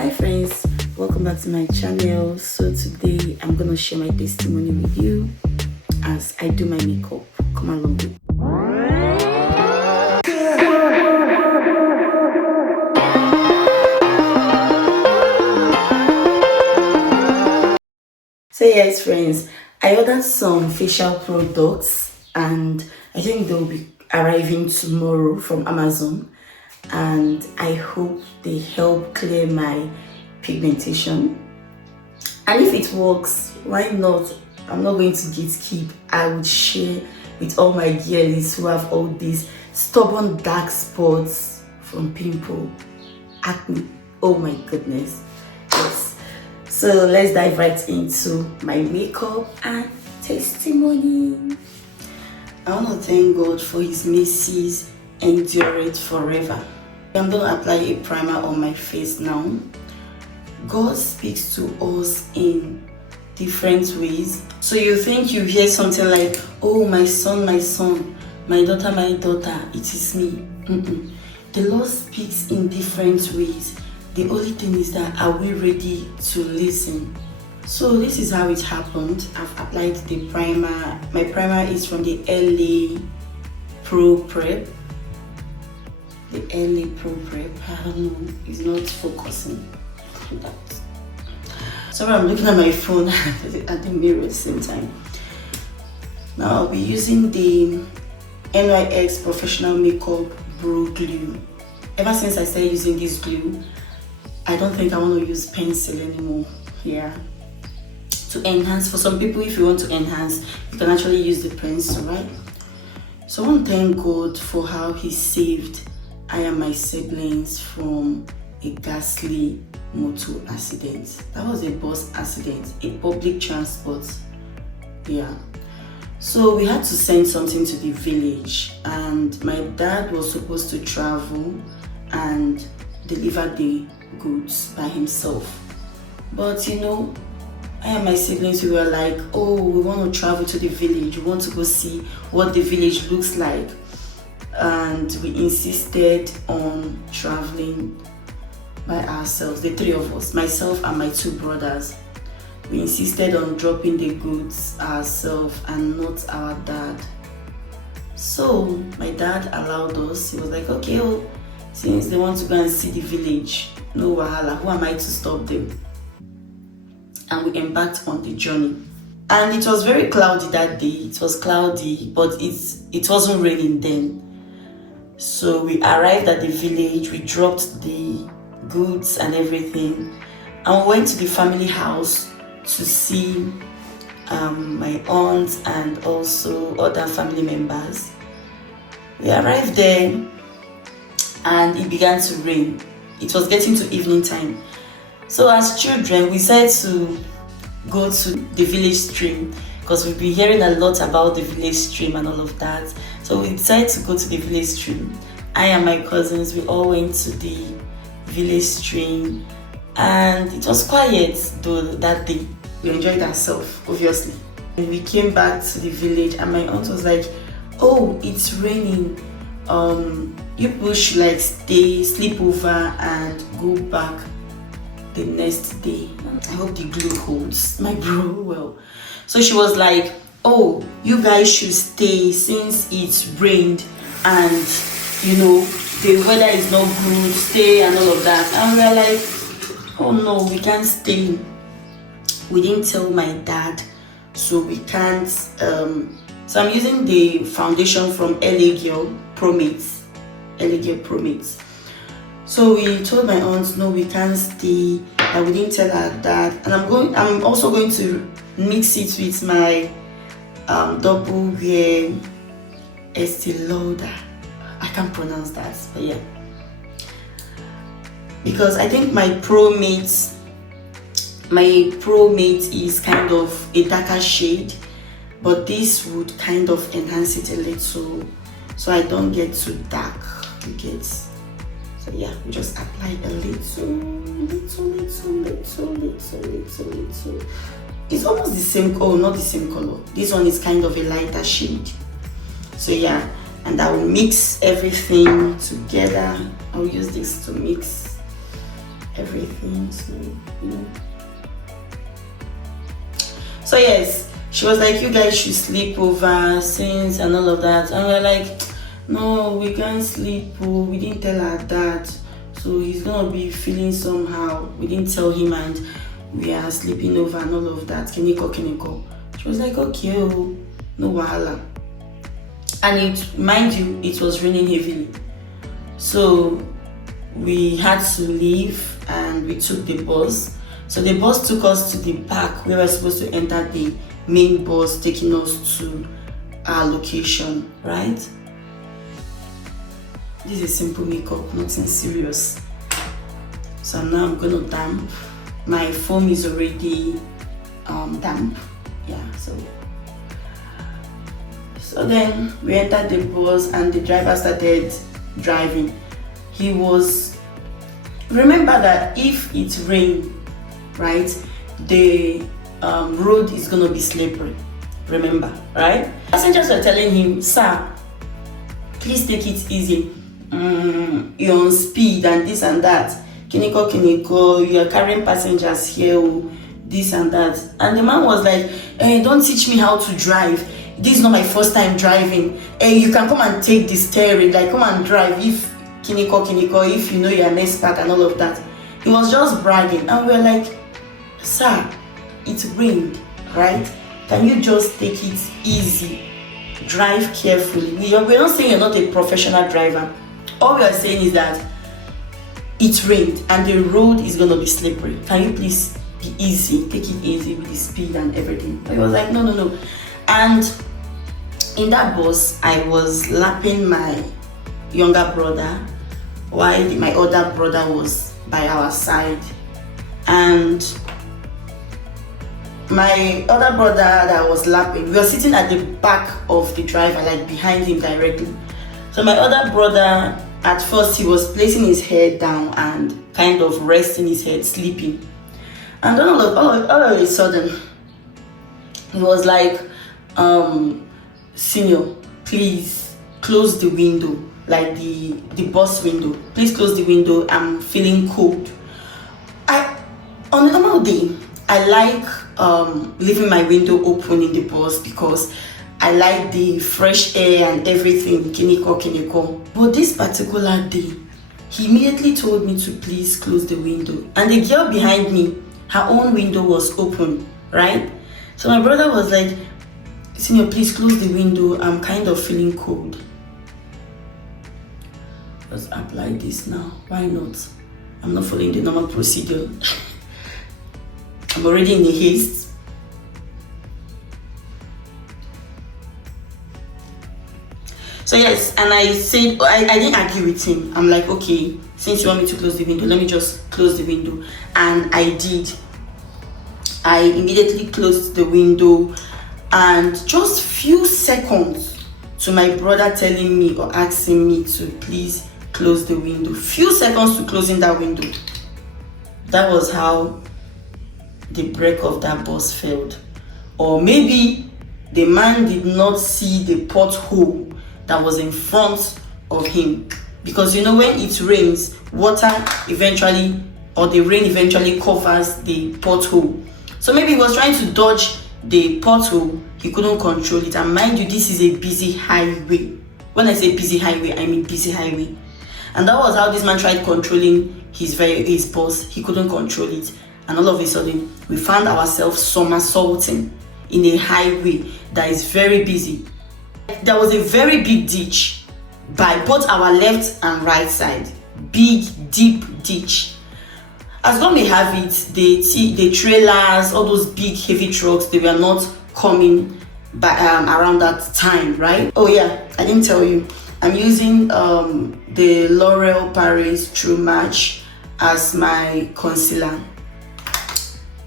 Hi friends, welcome back to my channel. So today I'm gonna share my testimony with you as I do my makeup. Come along with me. So yes friends, I ordered some facial products and I think they'll be arriving tomorrow from Amazon, and I hope they help clear my pigmentation. And if it works, why not? I'm not going to gatekeep. I would share with all my girlies who have all these stubborn dark spots from pimple, acne. Oh my goodness. Yes. So let's dive right into my makeup and testimony. I want to thank God for His mercies endureth forever. I'm going to apply a primer on my face now. God speaks to us in different ways. So you think you hear something like, oh, my son, my daughter, it is me. The Lord speaks in different ways. The only thing is that, are we ready to listen? So this is how it happened. I've applied the primer. My primer is from the LA Pro Prep. The LA Pro Prep, I don't know, it's not focusing. Sorry, I'm looking at my phone at the mirror at the same time. Now I'll be using the NYX Professional Makeup Brow Glue. Ever since I started using this glue, I don't think I want to use pencil anymore. Yeah. To enhance, for some people, if you want to enhance, you can actually use the pencil, right? So I want to thank God for how He saved I and my siblings from a ghastly motor accident. That was a bus accident, a public transport. Yeah. So we had to send something to the village, and my dad was supposed to travel and deliver the goods by himself. But you know, I and my siblings, we were like, oh, we want to travel to the village. We want to go see what the village looks like. And we insisted on traveling by ourselves, the three of us, myself and my two brothers. We insisted on dropping the goods ourselves and not our dad. So my dad allowed us. He was like, okay, oh, since they want to go and see the village, no wahala, who am I to stop them? And we embarked on the journey. And it was very cloudy that day. It was cloudy, but it wasn't raining then. So we arrived at the village, we dropped the goods and everything, and we went to the family house to see my aunt and also other family members. We arrived there and it began to rain. It was getting to evening time. So as children, we decided to go to the village stream because we've been hearing a lot about the village stream and all of that. So we decided to go to the village stream. I and my cousins, we all went to the village stream, and it was quiet though that day. We enjoyed ourselves, obviously. And we came back to the village and my aunt was like, oh, it's raining. You people should like sleep over and go back the next day. I hope the glue holds my bro well. So she was like, oh, you guys should stay since it's rained and you know the weather is not good, stay and all of that. And we were like, oh no, we can't stay. We didn't tell my dad, so we can't. So I'm using the foundation from LA Girl Pro Mates. LA Girl Pro Mates. So we told my aunt, no, we can't stay. And we didn't tell her dad. And I'm also going to mix it with my double wear Estee Lauder. I can't pronounce that, but yeah. Because I think my Pro Mate is kind of a darker shade, but this would kind of enhance it a little, so I don't get too dark. You get? So yeah, we just apply a little. It's almost the same. Oh, not the same color. This one is kind of a lighter shade. So yeah. And I will mix everything together. I will use this to mix everything. So, you know. So yes, she was like, you guys should sleep over since and all of that. And we're like, no, we can't sleep. Oh, we didn't tell her that. So he's gonna be feeling somehow. We didn't tell him and we are sleeping over and all of that. Kiniko. She was like, okay, oh, no wahala. And mind you, it was raining heavily. So we had to leave and we took the bus. So the bus took us to the back where we were supposed to enter the main bus taking us to our location, right? This is simple makeup, nothing serious. So now I'm gonna damp. My foam is already damp. Yeah, so then we entered the bus and the driver started driving. He was, remember that if it rains, right, the road is gonna be slippery. Remember, right? Passengers were telling him, sir, please take it easy. You're on speed and this and that. Kiniko, you are carrying passengers here, this and that. And the man was like, hey, don't teach me how to drive. This is not my first time driving. Hey, you can come and take the steering, like come and drive if Kiniko, if you know you're an expert and all of that. He was just bragging and we were like, sir, it rained, right? Can you just take it easy? Drive carefully. We're not saying you're not a professional driver. All we are saying is that it rained and the road is gonna be slippery. Can you please be easy? Take it easy with the speed and everything. But he was like, no. And in that bus, I was lapping my younger brother while my older brother was by our side. And my other brother that I was lapping, we were sitting at the back of the driver, like behind him directly. So my other brother, at first he was placing his head down and kind of resting his head, sleeping. And then all of a sudden, he was like, senior, please close the window, like the bus window. Please close the window, I'm feeling cold. On a normal day, I like leaving my window open in the bus because I like the fresh air and everything, kiniko. But this particular day, he immediately told me to please close the window. And the girl behind me, her own window was open, right? So my brother was like, senior, please close the window, I'm kind of feeling cold. Let's apply this now, why not? I'm not following the normal procedure. I'm already in a haste. So yes, and I said, I didn't argue with him. I'm like, okay, since you want me to close the window, let me just close the window. And I did. I immediately closed the window, and just few seconds to my brother telling me or asking me to please close the window. Few seconds to closing that window. That was how the brake of that bus failed. Or maybe the man did not see the pothole that was in front of him, because you know when it rains, water eventually, or the rain eventually covers the pothole. So maybe he was trying to dodge the pothole, he couldn't control it. And mind you, this is a busy highway. When I say busy highway, I mean busy highway. And that was how this man tried controlling his bus. He couldn't control it, and all of a sudden we found ourselves somersaulting in a highway that is very busy. There was a very big ditch by both our left and right side. Big, deep ditch. As God may have it, the trailers, all those big heavy trucks, they were not coming by around that time, right? Oh yeah, I didn't tell you. I'm using the L'Oreal Paris True Match as my concealer.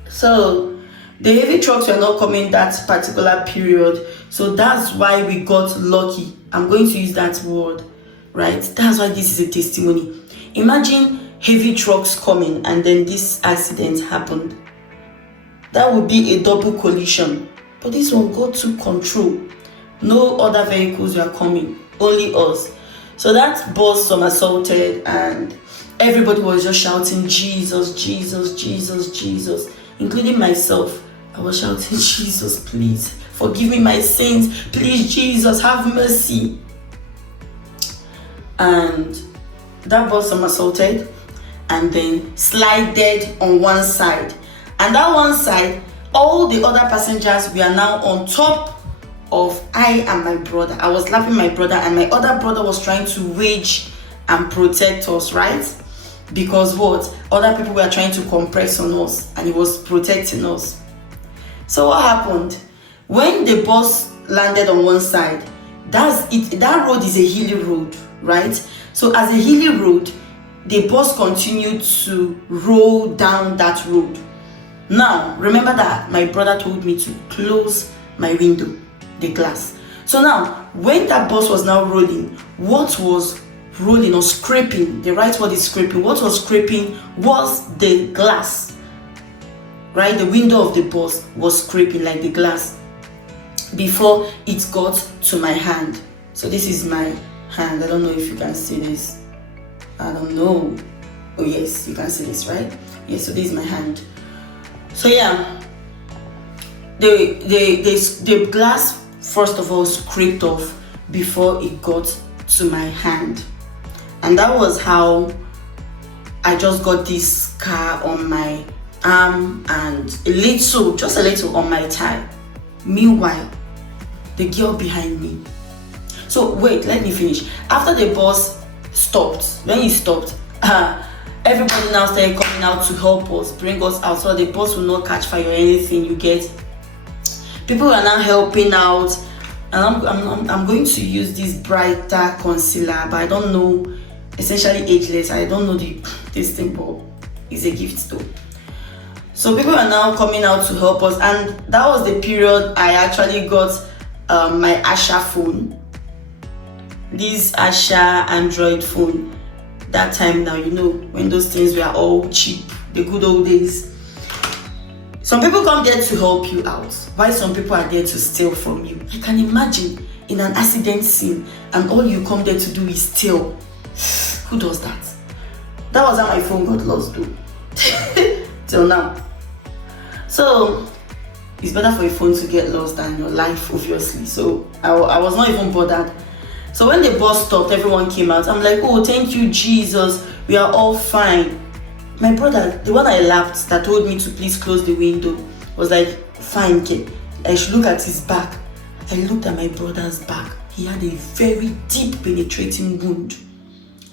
So the heavy trucks were not coming that particular period, so that's why we got lucky. I'm going to use that word, right? That's why this is a testimony. Imagine heavy trucks coming and then this accident happened. That would be a double collision. But this one, God took control. No other vehicles were coming, only us. So that bus somersaulted and Everybody was just shouting, Jesus, Jesus, Jesus, Jesus, including myself. I was shouting, Jesus, please forgive me my sins. Please, Jesus, have mercy. And that bus somersaulted and then slided on one side. And that one side, all the other passengers were now on top of I and my brother. I was laughing my brother, and my other brother was trying to wage and protect us, right? Because what? Other people were trying to compress on us, and he was protecting us. So what happened? When the bus landed on one side, that's it. That road is a hilly road, right? So as a hilly road, the bus continued to roll down that road. Now, remember that my brother told me to close my window, the glass. So now, when that bus was now rolling, what was rolling or scraping, the right word is scraping, what was scraping was the glass, right? The window of the bus was scraping like the glass before it got to my hand. So this is my hand. I don't know if you can see this. I don't know. Oh yes, you can see this, right? Yes, so this is my hand. So yeah, the glass first of all scraped off before it got to my hand. And that was how I just got this scar on my arm and just a little on my thigh. Meanwhile, the girl behind me. So wait, let me finish. After the bus stopped, when it stopped, everybody now started coming out to help us, bring us out so the bus will not catch fire or anything, you get. People are now helping out, and I'm going to use this brighter concealer, but I don't know, essentially ageless. I don't know this thing, but it's a gift though. So people are now coming out to help us, and that was the period I actually got my Asha phone. This Asha Android phone. That time now, you know, when those things were all cheap, the good old days. Some people come there to help you out, while some people are there to steal from you. I can imagine in an accident scene and all you come there to do is steal. Who does that? That was how my phone got lost though. Till now. So it's better for a phone to get lost than your life, obviously. So I was not even bothered. So when the bus stopped, everyone came out. I'm like, oh, thank you, Jesus. We are all fine. My brother, the one I laughed that told me to please close the window, was like, fine, kid. I should look at his back. I looked at my brother's back. He had a very deep penetrating wound.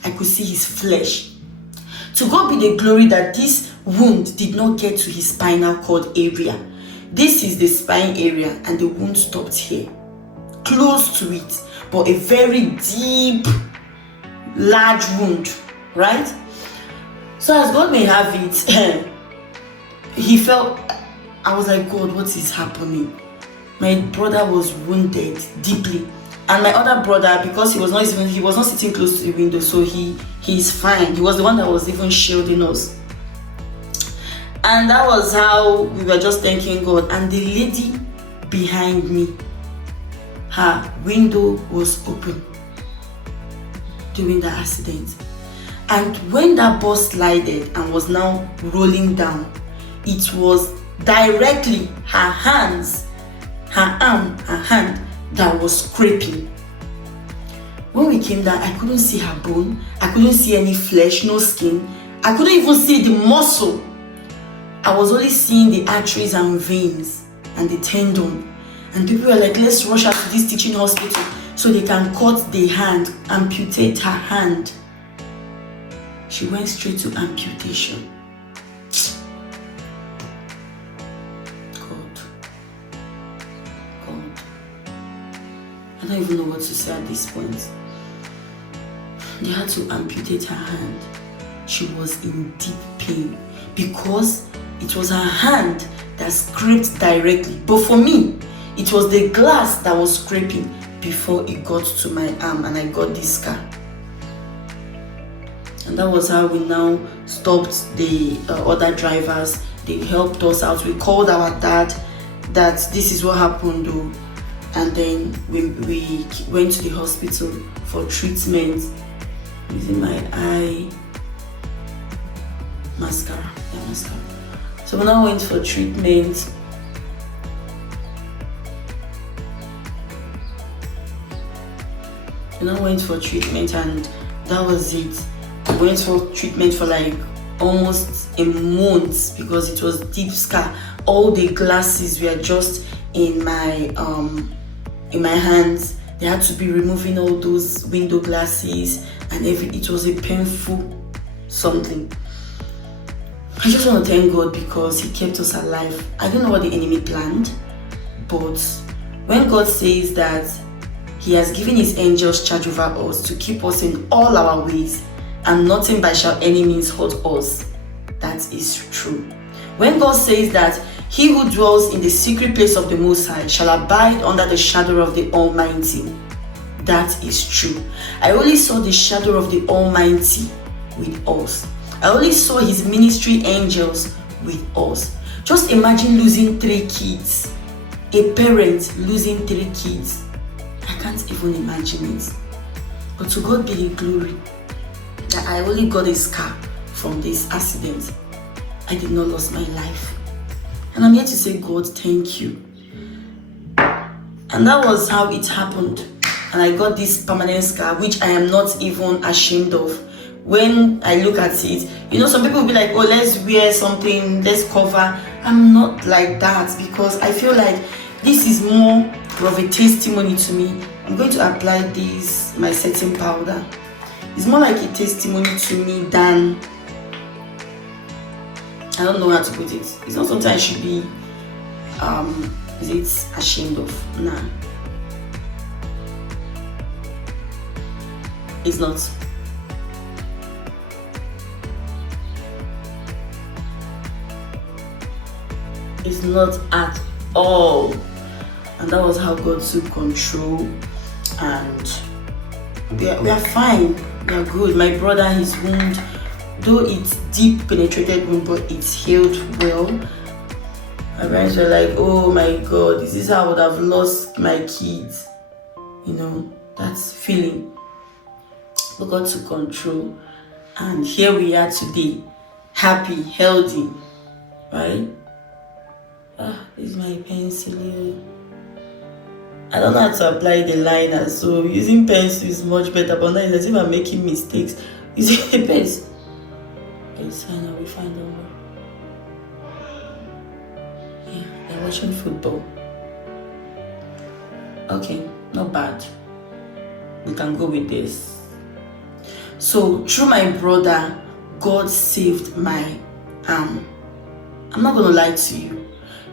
I could see his flesh. To God be the glory that this wound did not get to his spinal cord area. This is the spine area and the wound stopped here. Close to it, but a very deep, large wound, right? So as God may have it, he felt, I was like, God, what is happening? My brother was wounded deeply. And my other brother, because he was not sitting close to the window, so he's fine. He was the one that was even shielding us. And that was how we were just thanking God. And the lady behind me, her window was open during the accident. And when that bus slided and was now rolling down, it was directly her hands, her arm, her hand that was scraping. When we came down, I couldn't see her bone. I couldn't see any flesh, no skin. I couldn't even see the muscle. I was only seeing the arteries and veins and the tendon. And people were like, let's rush her to this teaching hospital so they can cut the hand, amputate her hand. She went straight to amputation. God. I don't even know what to say at this point. They had to amputate her hand. She was in deep pain because it was her hand that scraped directly. But for me, it was the glass that was scraping before it got to my arm and I got this scar. And that was how we now stopped the other drivers. They helped us out. We called our dad that this is what happened though. And then we went to the hospital for treatment. Using my eye, mascara. Yeah, mascara. So we now went for treatment. We now went for treatment, and that was it. We went for treatment for like almost a month because it was deep scar. All the glasses were just in my hands. They had to be removing all those window glasses and it was a painful something. I just want to thank God because He kept us alive. I don't know what the enemy planned, but when God says that He has given His angels charge over us to keep us in all our ways, and nothing by shall any means hurt us, that is true. When God says that He who dwells in the secret place of the Most High shall abide under the shadow of the Almighty, that is true. I only saw the shadow of the Almighty with us. I only saw His ministry angels with us. Just imagine losing 3 kids. A parent losing 3 kids. I can't even imagine it. But to God be the glory that I only got a scar from this accident. I did not lose my life. And I'm here to say, God, thank you. And that was how it happened. And I got this permanent scar, which I am not even ashamed of. When I look at it, some people will be like, oh, let's wear something, let's cover. I'm not like that because I feel like this is more of a testimony to me. I'm going to apply this, my setting powder. It's more like a testimony to me than, I don't know how to put it. It's not something I should be, ashamed of. Nah. It's not. It's not at all. And that was how God took control. And we are fine. We are good. My brother, his wound, though it's deep penetrated wound, but it's healed well. My parents were like, oh my God, this is how I would have lost my kids. That's feeling. But God took control. And here we are today. Happy, healthy. Right? This is my pencil. I don't know how to apply the liner, so using pencil is much better. But now it's as if I'm making mistakes using a pencil. It's fine, I'll be fine, don't worry. Yeah, they're watching football. Okay, not bad. We can go with this. So through my brother, God saved my arm. I'm not gonna lie to you,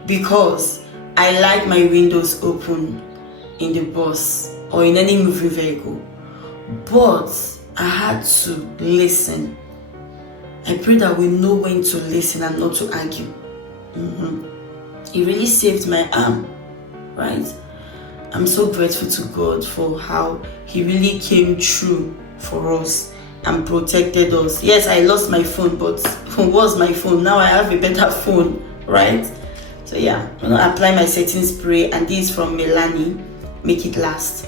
because I like my windows open in the bus or in any moving vehicle, but I had to listen. I pray that we know when to listen and not to argue. It really saved my arm, right? I'm so grateful to God for how He really came through for us and protected us. Yes, I lost my phone, but it was my phone. Now I have a better phone, right? So yeah, I'm gonna apply my setting spray, and this is from Milani. Make it last.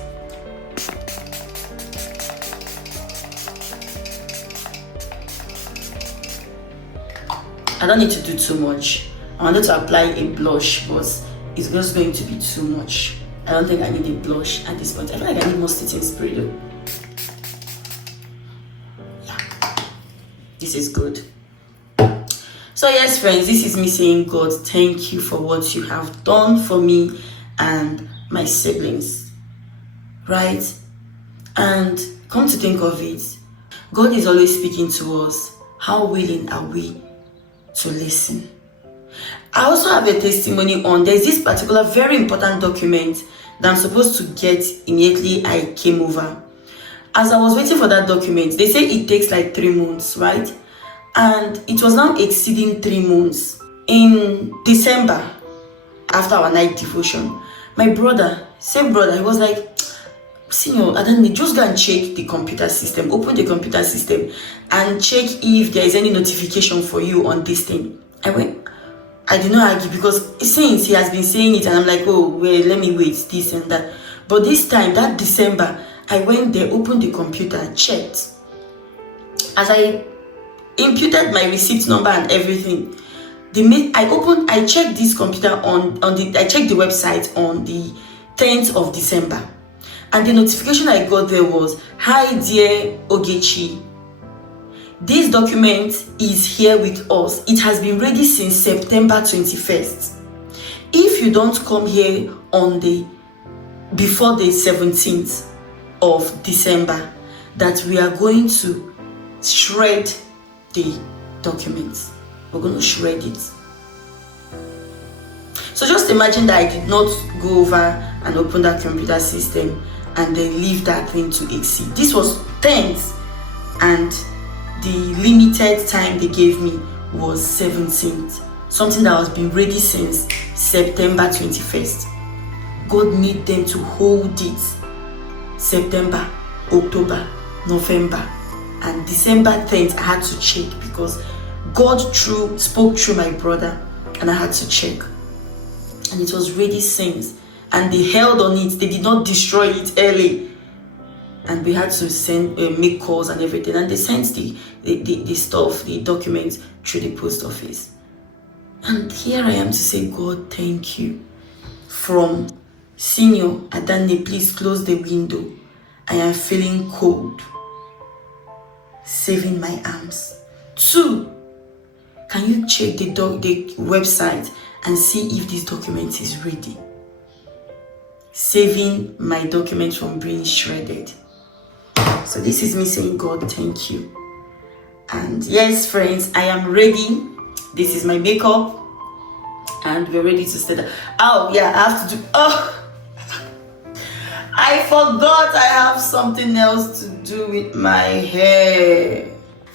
I don't need to do too much. I wanted to apply a blush, but it's just going to be too much. I don't think I need a blush at this point. I feel like I need more setting spray though. Yeah, this is good. So yes, friends, this is me saying, God, thank you for what you have done for me and my siblings, right? And come to think of it, God is always speaking to us. How willing are we to listen? I also have a testimony on, there's this particular very important document that I'm supposed to get immediately I came over. As I was waiting for that document, they say it takes like 3 months, right? And it was now exceeding 3 months. In December, after our night devotion, my brother, same brother, he was like, Senior, I don't need, just go and check the computer system, open the computer system and check if there is any notification for you on this thing. I did not argue, because since he has been saying it, and I'm like, oh, well, let me wait, this and that. But this time, that December, I went there, opened the computer, checked. As I imputed my receipt number and everything. I checked this computer I checked the website on the 10th of December, and the notification I got there was, "Hi dear Ogechi, this document is here with us. It has been ready since September 21st. If you don't come here before the 17th of December, that we are going to shred the documents. We're going to shred it." So just imagine that I did not go over and open that computer system and then leave that thing to exceed. This was 10th, and the limited time they gave me was 17th. Something that has been ready since September 21st. God made them to hold it September, October, November, and December 10th I had to check, because God spoke through my brother, and I had to check, and it was ready since, and they held on it. They did not destroy it early, and we had to make calls and everything, and they sent the stuff, the documents, through the post office. And here I am to say, God, thank you. From Senior Adane, please close the window. I am feeling cold. Saving my arms. 2, can you check the website and see if this document is ready? Saving my document from being shredded. So this is me saying, God, thank you. And yes, friends, I am ready. This is my makeup, and we're ready to start. Oh yeah, I have to do. Oh, I forgot I have something else to do with my hair.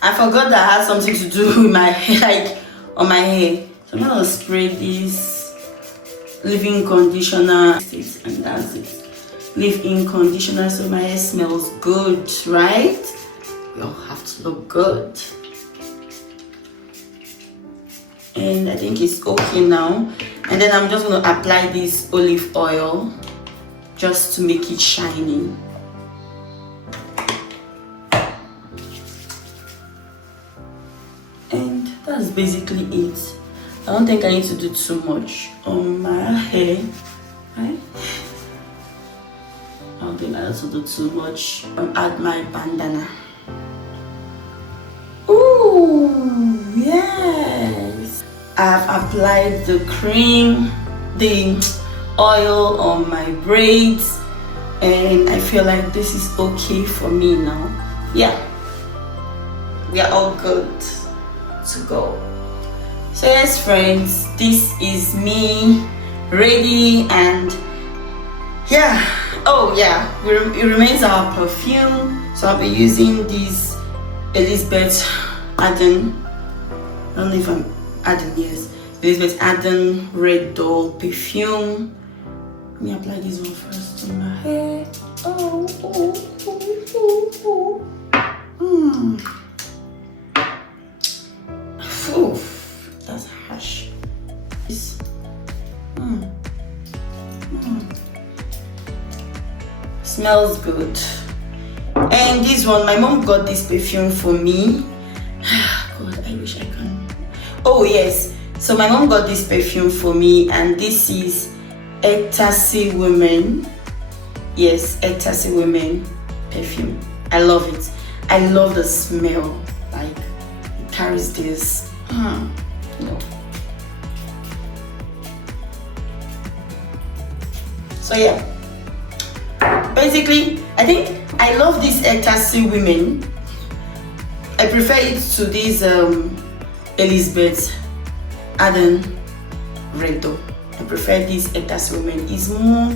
I forgot that I had something to do with my hair, like on my hair. So I'm gonna spray this leave-in conditioner, and that's it. Leave-in conditioner, so my hair smells good, right? We all have to look good. And I think it's okay now. And then I'm just going to apply this olive oil just to make it shiny. And that's basically it. I don't think I need to do too much on my hair, right? I don't think I need to do too much. Add my bandana. Ooh, yes! I've applied the cream, the oil on my braids, and I feel like this is okay for me now. Yeah, we are all good to go. So yes, friends, this is me ready, and yeah, oh yeah, it remains our perfume. So I'll be using this Elizabeth Arden, I don't know if I'm Arden, yes, Elizabeth Arden Red Doll perfume. Let me apply this one first on my hair. Oh, Oof, that's harsh. This. Smells good. And this one, my mom got this perfume for me. God, I wish I can. Oh yes, so my mom got this perfume for me, and this is Ecstasy Women. Yes, Ecstasy Women perfume. I love it. I love the smell. Like, it carries this. No. So yeah, basically I think I love this Ecstasy Women. I prefer it to this Elizabeth Arden Red Doll. I prefer this Ecstasy Women. It's more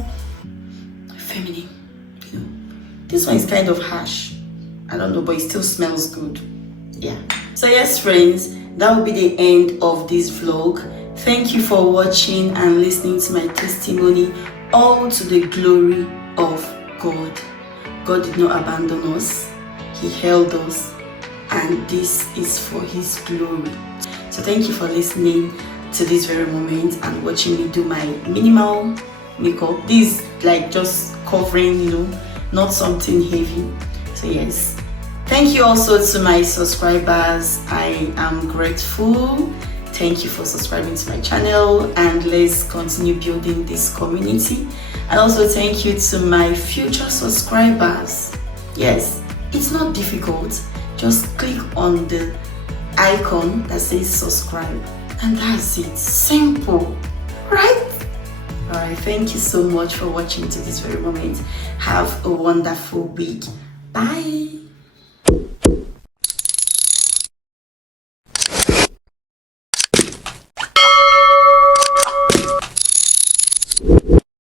feminine, you know. This one is kind of harsh, I don't know, but it still smells good. Yeah. So yes, friends, that will be the end of this vlog. Thank you for watching and listening to my testimony, all to the glory of God. God did not abandon us. He held us, and this is for His glory. So thank you for listening to this very moment and watching me do my minimal makeup. This like just covering, you know, not something heavy. So yes, thank Thank you also to my subscribers. I am grateful. Thank you for subscribing to my channel, and let's continue building this community. And also thank you to my future subscribers. Yes, it's not difficult. Just click on the icon that says subscribe, and that's it. Simple, right? Alright, thank you so much for watching to this very moment. Have a wonderful week. Bye.